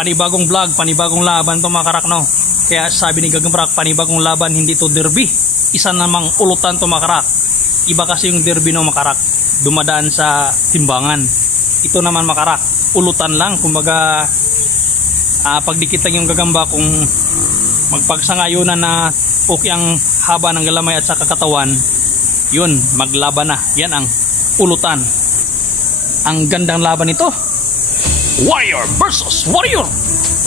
panibagong vlog, panibagong laban to mga karak, no? Kaya sabi ni Gagambrak, panibagong laban, hindi to derby. Isa namang ulutan to mga karak. Iba kasi yung derby no mga karak, dumadaan sa timbangan. Ito naman mga karak, ulutan lang. Kumbaga pagdikit lang yung Gagamba kung magpagsangayunan na okay ang haba ng galamay at sa katawan, yun, maglaban na. Yan ang ulutan. Ang gandang laban ito, warrior versus warrior.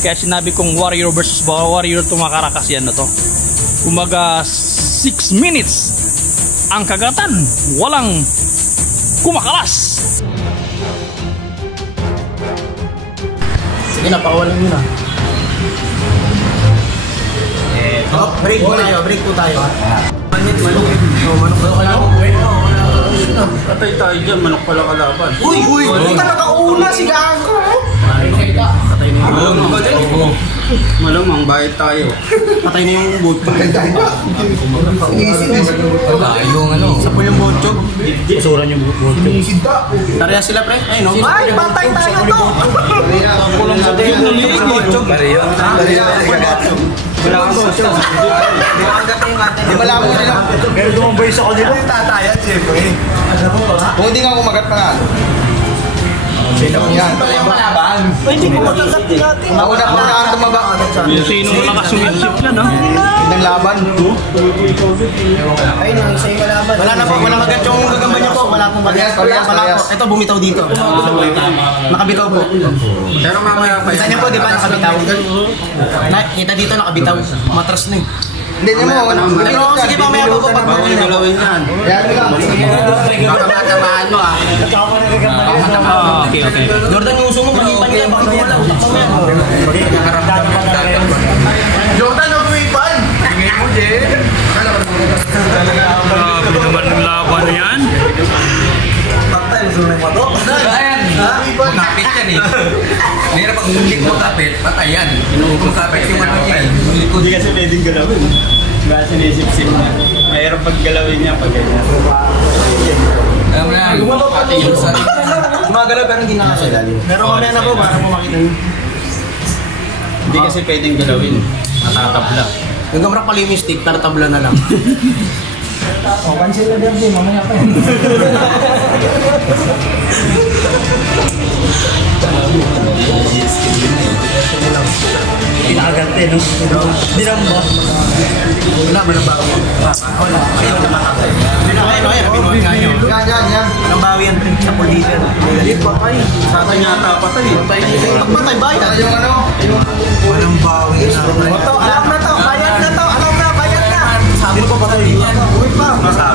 Kaya sinabi kong warrior versus warrior ito mga karakas, yan na to. Kumaga 6 minutes ang kagatan, walang kumakalas. Sige na, pakawalan nyo na. Break po tayo. Patay tayo dyan, manok pala kalaban. Uy! Talaga una si Gago! Patay na yung malamang bayad tayo. Patay na yung boot. Yung ano. Sa po yung boot job. Susuran yung buot. Tariya sila pre. Ay no? Ay! Patay tayo to! Kulang sa tayo na liig. Wala kang boot job. Di ba labo nila? Pero dumabay sa kanila. Tatayan siyempre. Kung hindi nga kumagat pa nga. Yan. Hindi ko matagat natin. Mauna ang tumaba. Sinong nakasumitsip na, no? Hindi laban. Ayun yung isa yung kalaban. Wala na po, walang agad yung gagamba niyo po. Wala pong bagas. Wala po. Ito bumitaw dito. Nakabitaw po. Pero mamaya pa Isa niyo po, di ba nakabitaw? Kita dito nakabitaw. Matras na eh. Hindi mo. Pero sige mamaya po pag Bakit galawin yan? Baka matamaan mo ah. Okay. Jordan, yung uso mo, pag-ipan niya, bakit wala utak mo yan? Jordan, huwag mo ipan! Tingin mo, Jen. Grabe naman ng laban na yan. Makapit yan eh. Mahirap pag hindi ko makapit, patay yan. Makapit yung ano yan. Hindi kasi pwedeng galawin. Diba sinisip-sip niya. Mahirap pag galawin niya pag ganyan. Alam mo na, pati yung sa... Gumagalaw pero hindi nakasalalim. Pero mamaya na po, para mo makita nyo. Hindi kasi pwedeng galawin. Natatabla. Yung gamrak pala yung stick, tartabla na lang. Cancel na din, mamaya pa yun. Pinakagante, no? Binamba. Wala, malabawi. Wala. Ayun naman ako. Binuhat nga nyo. Yan. Walang bawi yan, sa position. Hindi, patay. Patay yata, patay. Patay, bayad. Yung ano? Walang bawi na. Alam na to, bayad na to. Alam na, bayad na. Sabi ko patay. Uy pa.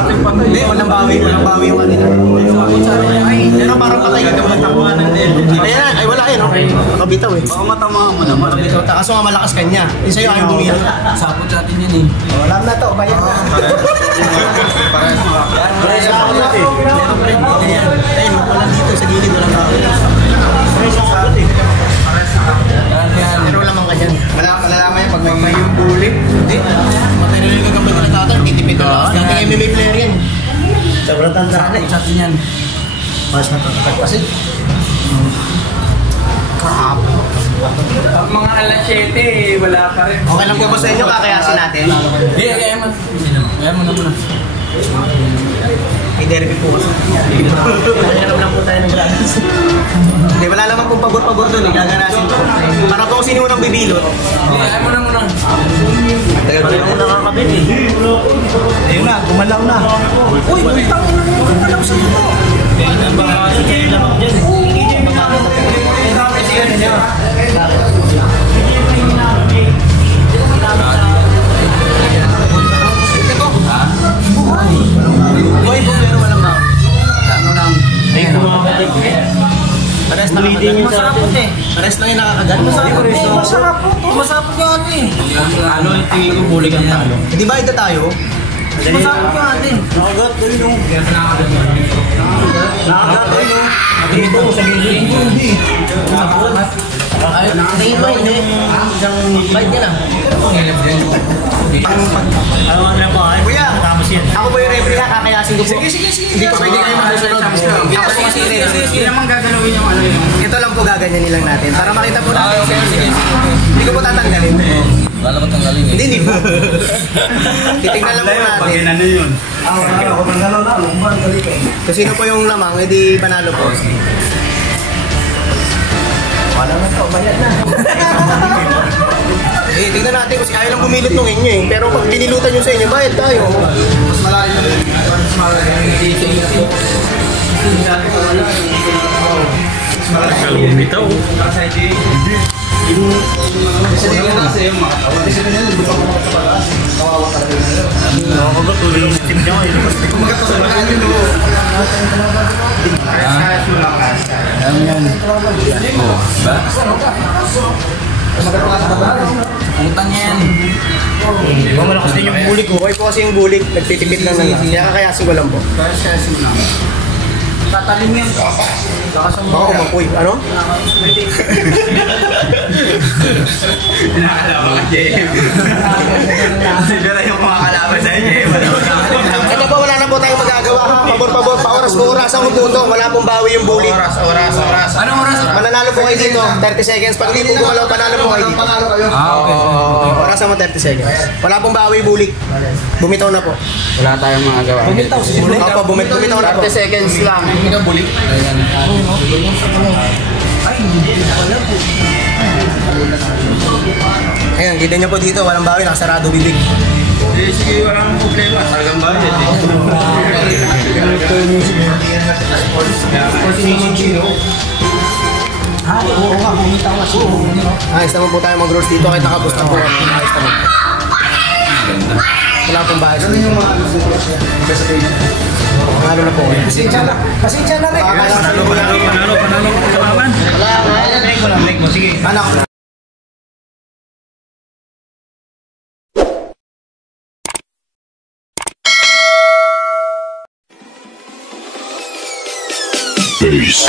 Hindi, walang bawi yung kanila. Pero parang patay ka naman. Ayan, ay wala yun. Nakabitaw eh. Baka matamaan mo naman. Nakabitaw. Kaso nga malakas kanya. Yung sa'yo ayaw bumiro. Sapot sa atin yan eh. Alam na to, bayad na. Parehas mo. Ayun, walang dito sa gilid, walang tao. Pero wala mang kanyan. Malalaman yan pag may yung bully. Hindi. Matay na yung gagambay ko na tatang. Titipid na lakas. Dating MMA player yan. Sobrang tanda na eh. Sa atin yan. Mas nakakagpasit. Ang mga alas 7, wala pa rin. Okay lang po ba sa inyo? Kakayasin natin. Hindi, kaya mo. Kaya mo na muna. May derby po kasi. Naghanap lang po tayo ng gratis. Hindi, wala naman pong pagor-pagor doon eh. Gaganasin po. Para kung sino unang bibilot. Hindi, kaya mo na muna. Tagal ko na nakakabit eh. Ayun na, gumalaw na. Uy, tangin na yung gumalaw sa ito. Pares na nakakagat. Masarapot eh. Pares na yung nakakagat. Masarapot yung ano eh. Ano yung tingin ko bulig ang talo? Di ba ito tayo? Masarapot yung atin. Nakagat ko yun. Nakagat ko yun. Dito sa gilid. Ay, tingin mo hindi. Isang bite niya lang. Kuya, Ako po yung referee ha, kakayasin ko po. Sige. Hindi po pwede kayo masusunod. Ako po kasi referee. hindi naman gagalawin yung ano yun. Ito lang po gaganyanin lang natin. Para makita po natin. Hindi ko po tatanggalin. Wala ba tanggalin eh? Hindi po. Titignan lang po natin. Pag ano yun. Kung sino po yung lamang, edi panalo po. Wala na to, bayad na. Tignan natin kasi kaya lang bumilot nung inyo eh. Pero pag binilutan nyo sa inyo, bayad tayo. Mas malalim na rin. Mas malalim. Bitaw. Utang yan. Malakas din yung bulik ko. Okay po kasi yung bulik. Nagtitipid lang lang. Kaya kakayasin ko lang po. Tatalim yan. Baka umapoy. Ano? Nakakalaman ka, JM. Siguro yung mga kalaban sa JM. Ito po, wala na po tayong magagawa. Pabor, pa oras ang uputo. Wala pong bawi yung bulik. Oras. Anong oras? Mananalo po kayo dito. 30 seconds. Pag hindi po gumalaw, panalo po kayo dito. Okay. Oras mo 30 seconds. Wala pong bawi bulik. Bumitaw na po. Wala tayong mga gawa. Opo, bumitaw na po. 30 seconds lang. Hindi ka bulik. Ayan, kita nyo po dito. Walang bawi. Nakasarado bibig. Sige, walang problema. Talagang budget eh. Ayos naman po tayo mag-roast dito. Kahit nakapos na po. Ayos naman. Wala pong bahay. Panalo na po. Pasensya na rin. Panalo. Kalaban. Sige. Anak. Peace.